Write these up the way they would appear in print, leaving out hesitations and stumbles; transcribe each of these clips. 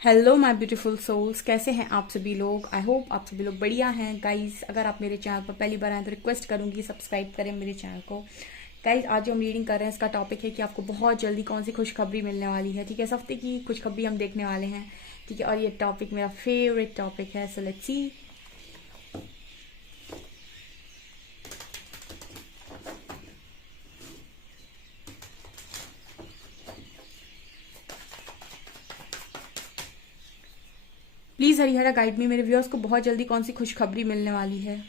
Hello my beautiful souls, कैसे हैं आप सभी लोग। आई होप आप सभी लोग बढ़िया हैं। गाइस, अगर आप मेरे चैनल पर पहली बार आए तो रिक्वेस्ट करूंगी सब्सक्राइब करें मेरे चैनल को। गाइस, आज जो हम रीडिंग कर रहे हैं इसका टॉपिक है कि आपको बहुत जल्दी कौन सी खुशखबरी मिलने वाली है। ठीक है, इस हफ्ते की खुशखबरी हम देखने वाले हैं। ठीक है, और ये टॉपिक मेरा फेवरेट टॉपिक है। So let's see. Please Harihara guide में मेरे व्यूअर्स को बहुत जल्दी कौन सी खुशखबरी मिलने वाली है।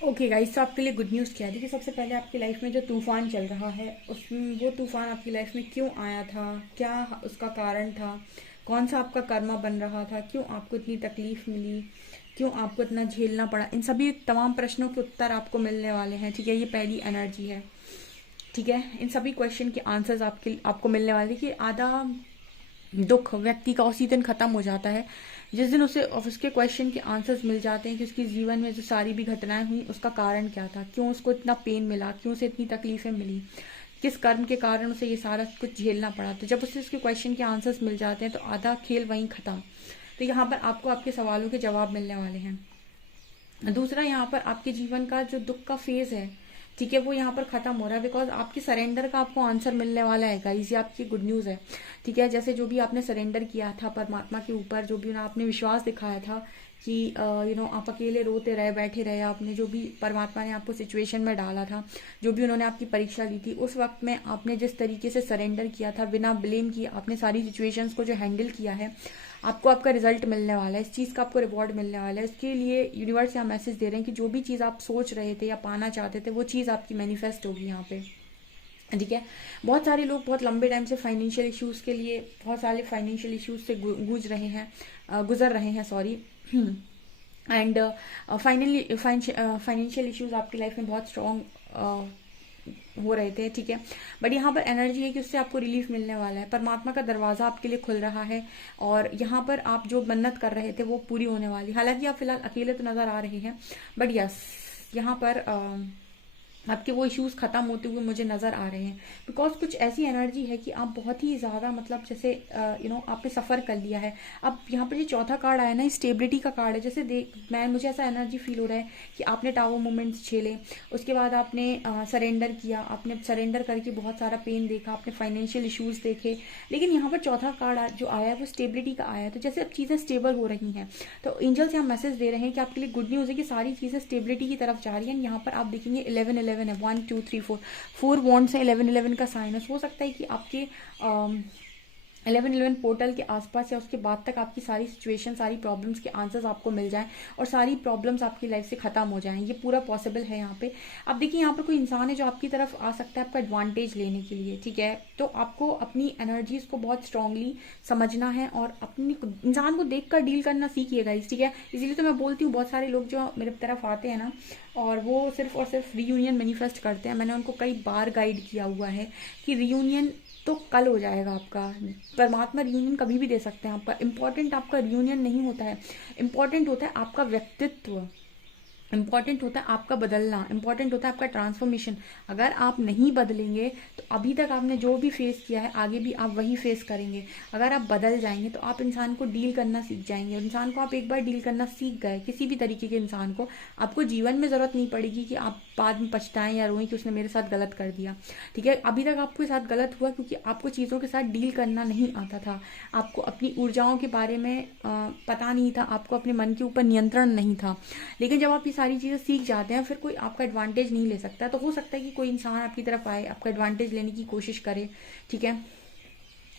ओके गाइस, तो आपके लिए गुड न्यूज़ क्या है। देखिए, सबसे पहले आपकी लाइफ में जो तूफान चल रहा है उसमें वो तूफान आपकी लाइफ में क्यों आया था, क्या उसका कारण था, कौन सा आपका कर्मा बन रहा था, क्यों आपको इतनी तकलीफ मिली, क्यों आपको इतना झेलना पड़ा। इन सभी तमाम प्रश्नों के उत्तर आपको मिलने वाले हैं। ठीक है, ये पहली एनर्जी है। ठीक है, इन सभी क्वेश्चन के आंसर्स आपको मिलने वाले हैं। कि आधा दुख व्यक्ति का उसी दिन खत्म हो जाता है जिस दिन उसे उसके क्वेश्चन के आंसर्स मिल जाते हैं कि उसके जीवन में जो सारी भी घटनाएं हुई उसका कारण क्या था, क्यों उसको इतना पेन मिला, क्यों उसे इतनी तकलीफें मिली, किस कर्म के कारण उसे ये सारा कुछ झेलना पड़ा। तो जब उसे उसके क्वेश्चन के आंसर्स मिल जाते हैं तो आधा खेल वहीं खत्म। तो यहाँ पर आपको आपके सवालों के जवाब मिलने वाले हैं। दूसरा, यहाँ पर आपके जीवन का जो दुख का फेज है, ठीक है, वो यहाँ पर खत्म हो रहा है बिकॉज आपकी सरेंडर का आपको आंसर मिलने वाला है गाइस। ये आपकी गुड न्यूज है। ठीक है, जैसे जो भी आपने सरेंडर किया था परमात्मा के ऊपर, जो भी आपने विश्वास दिखाया था कि आप अकेले रोते रहे, बैठे रहे, आपने जो भी परमात्मा ने आपको सिचुएशन में डाला था, जो भी उन्होंने आपकी परीक्षा ली थी, उस वक्त में आपने जिस तरीके से सरेंडर किया था, बिना ब्लेम किए आपने सारी सिचुएशंस को जो हैंडल किया है, आपको आपका रिजल्ट मिलने वाला है, इस चीज़ का आपको रिवॉर्ड मिलने वाला है। इसके लिए यूनिवर्स यहाँ मैसेज दे रहे हैं कि जो भी चीज़ आप सोच रहे थे या पाना चाहते थे, वो चीज़ आपकी मैनिफेस्ट होगी यहाँ पे। ठीक है। बहुत सारे लोग बहुत लंबे टाइम से फाइनेंशियल इश्यूज के लिए, बहुत सारे फाइनेंशियल इश्यूज से गुजर रहे हैं, sorry. And finally financial issues आपकी लाइफ में बहुत स्ट्रॉन्ग हो रहे थे। ठीक है। बट यहाँ पर एनर्जी है कि उससे आपको रिलीफ मिलने वाला है, परमात्मा का दरवाजा आपके लिए खुल रहा है, और यहाँ पर आप जो मन्नत कर रहे थे वो पूरी होने वाली। हालांकि आप फिलहाल अकेले तो नजर आ रहे हैं, बट यस, यहाँ पर आपके वो इश्यूज खत्म होते हुए मुझे नजर आ रहे हैं, बिकॉज कुछ ऐसी एनर्जी है कि आप बहुत ही ज्यादा, मतलब जैसे आपने सफर कर लिया है। अब यहाँ पर जो चौथा कार्ड आया ना, स्टेबिलिटी का कार्ड है। जैसे मुझे ऐसा एनर्जी फील हो रहा है कि आपने टावर मोमेंट्स झेले, उसके बाद आपने सरेंडर किया, आपने सरेंडर करके बहुत सारा पेन देखा, आपने फाइनेंशियल इश्यूज देखे, लेकिन यहाँ पर चौथा कार्ड जो आया है वो स्टेबिलिटी का आया है। तो जैसे अब चीजें स्टेबल हो रही हैं, तो एंजल्स यहाँ मैसेज दे रहे हैं कि आपके लिए गुड न्यूज है कि सारी चीजें स्टेबिलिटी की तरफ जा रही हैं। यहाँ पर आप देखेंगे 11-11 है, 1 2 3 4 वॉन्ड्स है, 11-11 का साइन हो सकता है कि आपके 11-11 पोर्टल के आसपास या उसके बाद तक आपकी सारी सिचुएशन, सारी प्रॉब्लम्स के आंसर्स आपको मिल जाएं और सारी प्रॉब्लम्स आपकी लाइफ से खत्म हो जाएं। ये पूरा पॉसिबल है यहाँ पे। अब देखिए, यहाँ पर कोई इंसान है जो आपकी तरफ आ सकता है आपका एडवांटेज लेने के लिए। ठीक है। तो आपको अपनी एनर्जीज को बहुत स्ट्रांगली समझना है और अपनी इंसान को देख कर डील करना सीखिएगा। ठीक है। इसीलिए तो मैं बोलती हूँ, बहुत सारे लोग जो मेरे तरफ आते हैं ना, और वो सिर्फ और सिर्फ रीयूनियन मैनिफेस्ट करते हैं, मैंने उनको कई बार गाइड किया हुआ है कि रीयूनियन तो कल हो जाएगा आपका। परमात्मा रियूनियन कभी भी दे सकते हैं आपका। इंपॉर्टेंट आपका रियूनियन नहीं होता है, इंपॉर्टेंट होता है आपका व्यक्तित्व, इंपॉर्टेंट होता है आपका बदलना, इंपॉर्टेंट होता है आपका ट्रांसफॉर्मेशन। अगर आप नहीं बदलेंगे तो अभी तक आपने जो भी फेस किया है आगे भी आप वही फेस करेंगे। अगर आप बदल जाएंगे तो आप इंसान को डील करना सीख जाएंगे, और इंसान को आप एक बार डील करना सीख गए, किसी भी तरीके के इंसान को, आपको जीवन में जरूरत नहीं पड़ेगी कि आप बाद में पछताएं या रोएं कि उसने मेरे साथ गलत कर दिया। ठीक है। अभी तक आपके साथ गलत हुआ क्योंकि आपको चीज़ों के साथ डील करना नहीं आता था, आपको अपनी ऊर्जाओं के बारे में पता नहीं था, आपको अपने मन के ऊपर नियंत्रण नहीं था। लेकिन जब आप ये सारी चीज़ें सीख जाते हैं, फिर कोई आपका एडवांटेज नहीं ले सकता। तो हो सकता है कि कोई इंसान आपकी तरफ आए, आपका एडवांटेज लेने की कोशिश करे। ठीक है।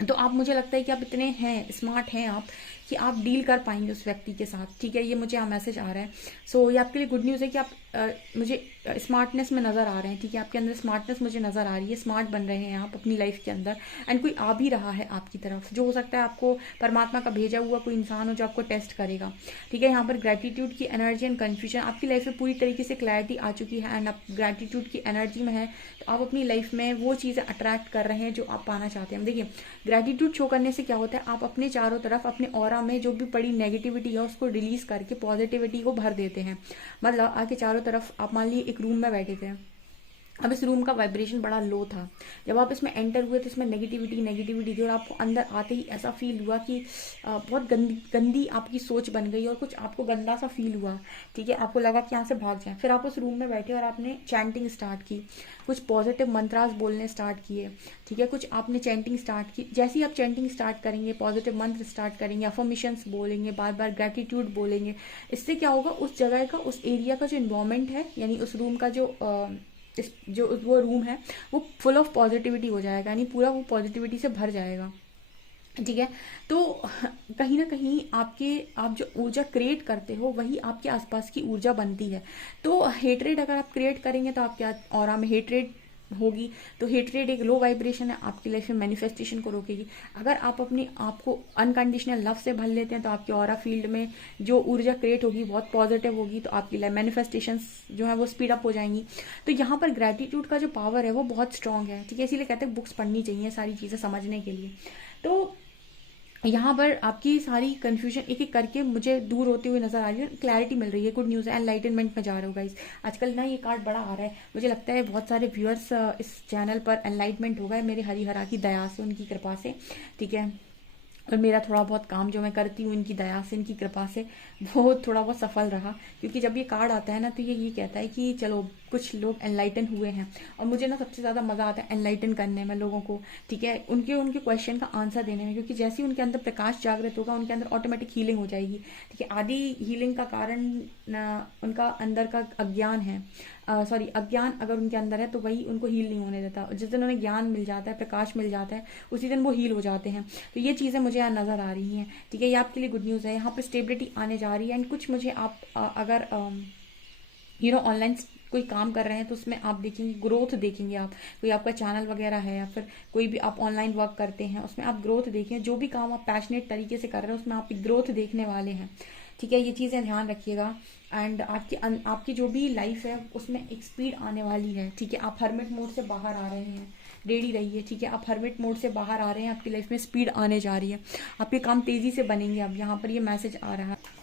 तो आप, मुझे लगता है कि आप इतने हैं, स्मार्ट हैं आप, कि आप डील कर पाएंगे उस व्यक्ति के साथ। ठीक है। ये मुझे यहाँ मैसेज आ रहा है। सो ये आपके लिए गुड न्यूज़ है कि आप मुझे स्मार्टनेस में नज़र आ रहे हैं। ठीक है। आपके अंदर स्मार्टनेस मुझे नज़र आ रही है, स्मार्ट बन रहे हैं आप अपनी लाइफ के अंदर, एंड कोई आ भी रहा है आपकी तरफ, जो हो सकता है आपको परमात्मा का भेजा हुआ कोई इंसान हो जो आपको टेस्ट करेगा। ठीक है। यहाँ पर ग्रेटिट्यूड की एनर्जी एंड कन्फ्यूजन, आपकी लाइफ में पूरी तरीके से क्लैरिटी आ चुकी है, एंड आप ग्रेटिट्यूड की एनर्जी में है, तो आप अपनी लाइफ में वो चीज़ें अट्रैक्ट कर रहे हैं जो आप पाना चाहते हैं। देखिए, ग्रेटिट्यूड शो करने से क्या होता है, आप अपने चारों तरफ, अपने ऑरा में जो भी पड़ी नेगेटिविटी है उसको रिलीज करके पॉजिटिविटी को भर देते हैं। मतलब आके चारों तरफ, आप मान लीजिए एक रूम में बैठे थे, अब इस रूम का वाइब्रेशन बड़ा लो था, जब आप इसमें एंटर हुए तो इसमें नेगेटिविटी थी, और आपको अंदर आते ही ऐसा फील हुआ कि बहुत गंदी आपकी सोच बन गई और कुछ आपको गंदा सा फील हुआ। ठीक है। आपको लगा कि यहाँ से भाग जाए, फिर आप उस रूम में बैठे और आपने चैंटिंग स्टार्ट की, कुछ पॉजिटिव मंत्रास बोलने स्टार्ट किए। ठीक है। कुछ आपने चैंटिंग स्टार्ट की। जैसे ही आप चैंटिंग स्टार्ट करेंगे, पॉजिटिव मंत्र स्टार्ट करेंगे, अफर्मेशंस बोलेंगे, बार बार ग्रेटिट्यूड बोलेंगे, इससे क्या होगा, उस जगह का, उस एरिया का जो इन्वायरमेंट है, यानी उस रूम का जो वो रूम है, वो फुल ऑफ पॉजिटिविटी हो जाएगा, यानी पूरा वो पॉजिटिविटी से भर जाएगा। ठीक है। तो कहीं ना कहीं आप जो ऊर्जा क्रिएट करते हो वही आपके आसपास की ऊर्जा बनती है। तो हेट्रेड अगर आप क्रिएट करेंगे तो आपके ऑरा में हेट्रेड होगी, तो हेट्रेड एक लो वाइब्रेशन है, आपकी लाइफ में मैनिफेस्टेशन को रोकेगी। अगर आप अपने आप को अनकंडीशनल लव से भर लेते हैं तो आपके ऑरा फील्ड में जो ऊर्जा क्रिएट होगी बहुत पॉजिटिव होगी, तो आपकी लाइफ मैनिफेस्टेशंस जो है वो स्पीड अप हो जाएंगी। तो यहाँ पर ग्रेटिट्यूड का जो पावर है वो बहुत स्ट्रांग है। ठीक है। इसीलिए कहते हैं बुक्स पढ़नी चाहिए सारी चीज़ें समझने के लिए। तो यहाँ पर आपकी सारी कंफ्यूजन एक एक करके मुझे दूर होते हुए नजर आ रही है, क्लैरिटी मिल रही है, गुड न्यूज़ है, एनलाइटनमेंट में जा रहे हो गाइस। आजकल ना ये कार्ड बड़ा आ रहा है, मुझे लगता है बहुत सारे व्यूअर्स इस चैनल पर एनलाइटमेंट हो गए मेरे हरिहरा की दया से, उनकी कृपा से। ठीक है। और मेरा थोड़ा बहुत काम जो मैं करती हूँ इनकी दया से, इनकी कृपा से, वो थोड़ा बहुत सफल रहा। क्योंकि जब ये कार्ड आता है ना, तो ये कहता है कि चलो कुछ लोग एनलाइटन हुए हैं। और मुझे ना सबसे ज़्यादा मज़ा आता है एनलाइटन करने में लोगों को, ठीक है, उनके उनके क्वेश्चन का आंसर देने में। क्योंकि जैसे ही उनके अंदर प्रकाश जागृत होगा, उनके अंदर ऑटोमेटिक हीलिंग हो जाएगी, ठीक है। आदि हीलिंग का कारण उनका अंदर का अज्ञान है, सॉरी अज्ञान अगर उनके अंदर है तो वही उनको हील नहीं होने देता। जिस दिन उन्हें ज्ञान मिल जाता है, प्रकाश मिल जाता है, उसी दिन वो हील हो जाते हैं। तो ये चीज़ें मुझे यहाँ नज़र आ रही हैं, ठीक है। ये आपके लिए गुड न्यूज़ है, यहाँ पर स्टेबिलिटी आने जा रही है। एंड कुछ मुझे आप अगर ऑनलाइन कोई काम कर रहे हैं तो उसमें आप देखेंगे ग्रोथ, देखेंगे आप, कोई आपका चैनल वगैरह है या फिर कोई भी आप ऑनलाइन वर्क करते हैं उसमें आप ग्रोथ देखें। जो भी काम आप पैशनेट तरीके से कर रहे हैं उसमें आप ग्रोथ देखने वाले हैं, ठीक है। ये चीज़ें ध्यान रखिएगा। एंड आपकी जो भी लाइफ है उसमें एक स्पीड आने वाली है, ठीक है। आप हर्मिट मोड से बाहर आ रहे हैं, रेडी रहिए, ठीक है। आप हर्मिट मोड से बाहर आ रहे हैं, आपकी लाइफ में स्पीड आने जा रही है, आपके काम तेजी से बनेंगे। अब यहाँ पर ये मैसेज आ रहा है।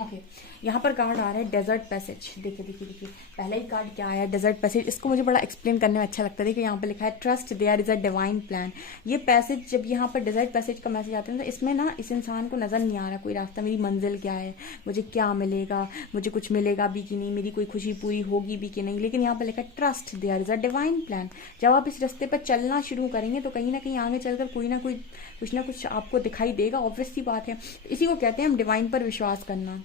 ओके, यहाँ पर कार्ड आ रहा है डेजर्ट पैसेज। देखिए देखिए देखिए, पहला ही कार्ड क्या आया, डेजर्ट पैसेज। इसको मुझे बड़ा एक्सप्लेन करने में अच्छा लगता है। देखिए यहाँ पर लिखा है trust there is a divine plan. ये पैसेज, जब यहाँ पर डेजर्ट पैसेज का मैसेज आता है ना, तो इसमें ना इस इंसान को नजर नहीं आ रहा कोई रास्ता, मेरी मंजिल क्या है, मुझे क्या मिलेगा, मुझे कुछ मिलेगा भी कि नहीं, मेरी कोई खुशी पूरी होगी भी कि नहीं। लेकिन यहाँ पर लिखा है trust there is a divine plan. जब आप इस रास्ते पर चलना शुरू करेंगे तो कहीं ना कहीं आगे चलकर कोई ना कोई कुछ ना कुछ आपको दिखाई देगा, ऑब्वियस सी बात है। तो इसी को कहते हैं हम डिवाइन पर विश्वास करना।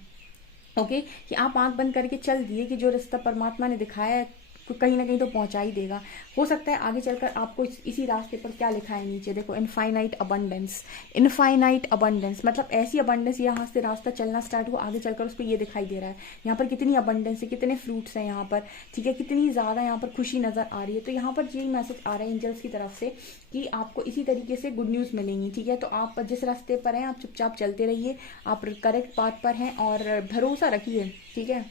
ओके, कि आप आंख बंद करके चल दिए कि जो रास्ता परमात्मा ने दिखाया है तो कहीं ना कहीं तो पहुंचा ही देगा। हो सकता है आगे चलकर आपको इसी रास्ते पर क्या लिखा है नीचे, देखो इनफाइनाइट अबंडेंस। इनफाइनाइट अबंडेंस मतलब ऐसी अबंडेंस, यहाँ से रास्ता चलना स्टार्ट हुआ, आगे चलकर उसको ये दिखाई दे रहा है यहाँ पर कितनी अबंडेंस है, कितने फ्रूट्स हैं यहाँ पर, ठीक है, कितनी ज़्यादा यहाँ पर खुशी नज़र आ रही है। तो यहाँ पर यही मैसेज आ रहा है एंजल्स की तरफ से कि आपको इसी तरीके से गुड न्यूज़ मिलेंगी, ठीक है। तो आप जिस रास्ते पर हैं आप चुपचाप चलते रहिए, आप करेक्ट पाथ पर हैं और भरोसा रखिए, ठीक है।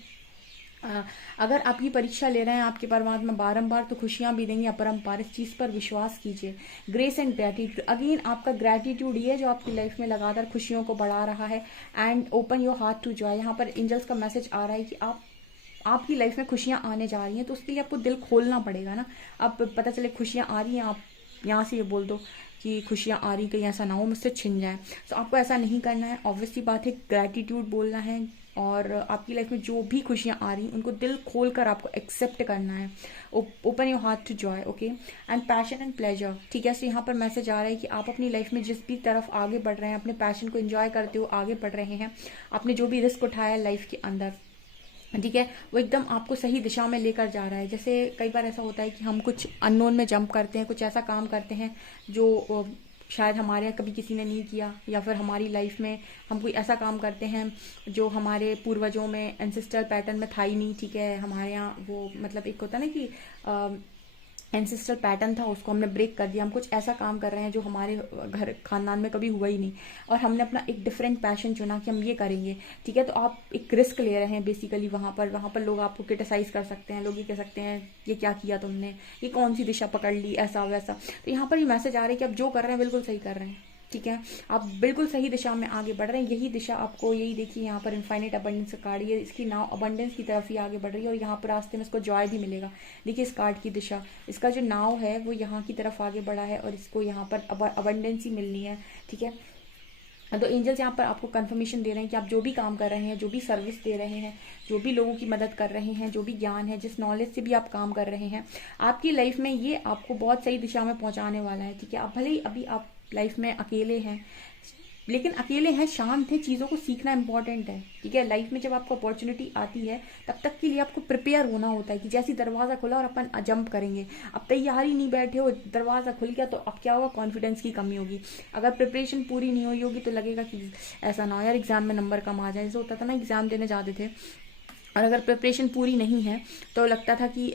अगर आपकी परीक्षा ले रहे हैं आपके परमात्मा बारंबार, तो खुशियां भी देंगे अपरंपार, इस चीज़ पर विश्वास कीजिए। ग्रेस एंड ग्रेटिट्यूड, अगेन आपका ग्रेटिट्यूड ये जो आपकी लाइफ में लगातार खुशियों को बढ़ा रहा है। And open your heart to joy, यहाँ पर एंजल्स का मैसेज आ रहा है कि आपकी लाइफ में खुशियां आने जा रही हैं, तो उसके लिए आपको दिल खोलना पड़ेगा ना। अब पता चले खुशियां आ रही हैं, आप यहाँ से ये बोल दो कि खुशियां आ रही, कहीं ऐसा ना हो मुझसे छिन जाए। तो आपको ऐसा नहीं करना है, ऑब्वियसली बात है, ग्रेटिट्यूड बोलना है। और आपकी लाइफ में जो भी खुशियां आ रही हैं उनको दिल खोल कर आपको एक्सेप्ट करना है। Open your heart to joy, okay. And passion and pleasure, ठीक है। सो यहाँ पर मैसेज आ रहा है कि आप अपनी लाइफ में जिस भी तरफ आगे बढ़ रहे हैं, अपने पैशन को एंजॉय करते हुए आगे बढ़ रहे हैं, आपने जो भी रिस्क उठाया लाइफ के अंदर, ठीक है, वो एकदम आपको सही दिशा में लेकर जा रहा है। जैसे कई बार ऐसा होता है कि हम कुछ अननोन में जंप करते हैं, कुछ ऐसा काम करते हैं जो शायद हमारे यहाँ कभी किसी ने नहीं किया, या फिर हमारी लाइफ में हम कोई ऐसा काम करते हैं जो हमारे पूर्वजों में एंसेस्ट्रल पैटर्न में था ही नहीं, ठीक है। हमारे यहाँ वो मतलब एक होता है ना कि एंसेस्ट्रल पैटर्न था, उसको हमने ब्रेक कर दिया। हम कुछ ऐसा काम कर रहे हैं जो हमारे घर खानदान में कभी हुआ ही नहीं, और हमने अपना एक डिफरेंट पैशन चुना कि हम ये करेंगे, ठीक है। तो आप एक रिस्क ले रहे हैं बेसिकली। वहाँ पर लोग आपको क्रिटिसाइज कर सकते हैं, लोग ये कह सकते हैं ये क्या किया तुमने, ये कौन सी दिशा पकड़ ली, ऐसा वैसा। तो यहाँ पर ये मैसेज आ रहा है कि आप जो कर रहे हैं बिल्कुल सही कर रहे हैं, ठीक है। आप बिल्कुल सही दिशा में आगे बढ़ रहे हैं। यही दिशा आपको, यही देखिए यहाँ पर इनफाइनाइट अबंडेंस का कार्ड, ये इसकी नाव अबंडेंस की तरफ ही आगे बढ़ रही है, और यहाँ पर रास्ते में इसको जॉय भी मिलेगा। देखिए इस कार्ड की दिशा, इसका जो नाव है वो यहाँ की तरफ आगे बढ़ा है, और इसको यहाँ पर अबंडेंस ही मिलनी है, ठीक है। तो एंजल्स यहाँ पर आपको कंफर्मेशन दे रहे हैं कि आप जो भी काम कर रहे हैं, जो भी सर्विस दे रहे हैं, जो भी लोगों की मदद कर रहे हैं, जो भी ज्ञान है, जिस नॉलेज से भी आप काम कर रहे हैं, आपकी लाइफ में ये आपको बहुत सही दिशा में पहुंचाने वाला है, ठीक है। आप भले ही अभी आप लाइफ में अकेले हैं, लेकिन अकेले हैं, शांत हैं, चीज़ों को सीखना इंपॉर्टेंट है। ठीक है, लाइफ में जब आपको अपॉर्चुनिटी आती है तब तक के लिए आपको प्रिपेयर होना होता है कि जैसे दरवाज़ा खुला और अपन जंप करेंगे। अब तैयार ही नहीं बैठे हो, दरवाज़ा खुल गया तो अब क्या होगा, कॉन्फिडेंस की कमी होगी। अगर प्रिपरेशन पूरी नहीं हुई होगी तो लगेगा कि ऐसा ना हो यार एग्जाम में नंबर कम आ जाए। जैसे होता था ना, एग्जाम देने जाते थे और अगर प्रिपरेशन पूरी नहीं है तो लगता था कि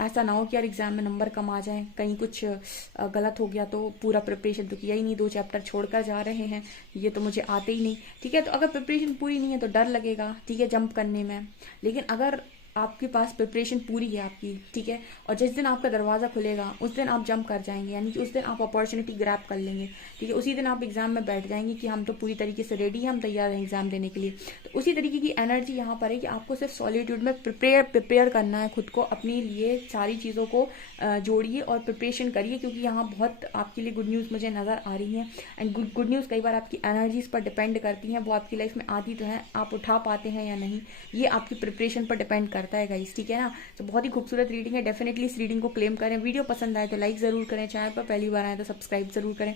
ऐसा ना हो कि यार एग्जाम में नंबर कम आ जाए, कहीं कुछ गलत हो गया तो पूरा प्रिपरेशन तो किया ही नहीं, 2 चैप्टर छोड़कर जा रहे हैं, ये तो मुझे आते ही नहीं। ठीक है, तो अगर प्रिपरेशन पूरी नहीं है तो डर लगेगा, ठीक है, जंप करने में। लेकिन अगर आपके पास प्रिपरेशन पूरी है आपकी, ठीक है, और जिस दिन आपका दरवाज़ा खुलेगा उस दिन आप जंप कर जाएंगे, यानी कि उस दिन आप अपॉर्चुनिटी ग्रैब कर लेंगे। ठीक है, उसी दिन आप एग्जाम में बैठ जाएंगे कि हम तो पूरी तरीके से रेडी हैं, हम तैयार हैं एग्जाम देने के लिए। तो उसी तरीके की एनर्जी यहाँ पर है कि आपको सिर्फ सॉलिट्यूड में प्रिपेयर करना है खुद को, अपने लिए सारी चीज़ों को जोड़िए और प्रिपरेशन करिए, क्योंकि यहाँ बहुत आपके लिए गुड न्यूज़ मुझे नज़र आ रही है। एंड गुड न्यूज़ कई बार आपकी एनर्जीज पर डिपेंड करती हैं, वो आपकी लाइफ में आती तो है, आप उठा पाते हैं या नहीं, ये आपकी प्रिपरेशन पर डिपेंड करता है गाइस। ठीक है ना, तो बहुत ही खूबसूरत रीडिंग है, डेफिनेटली इस रीडिंग को क्लेम करें। वीडियो पसंद आए तो लाइक ज़रूर करें, चैनल पर पहली बार आए तो सब्सक्राइब ज़रूर करें।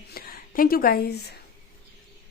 Thank you guys.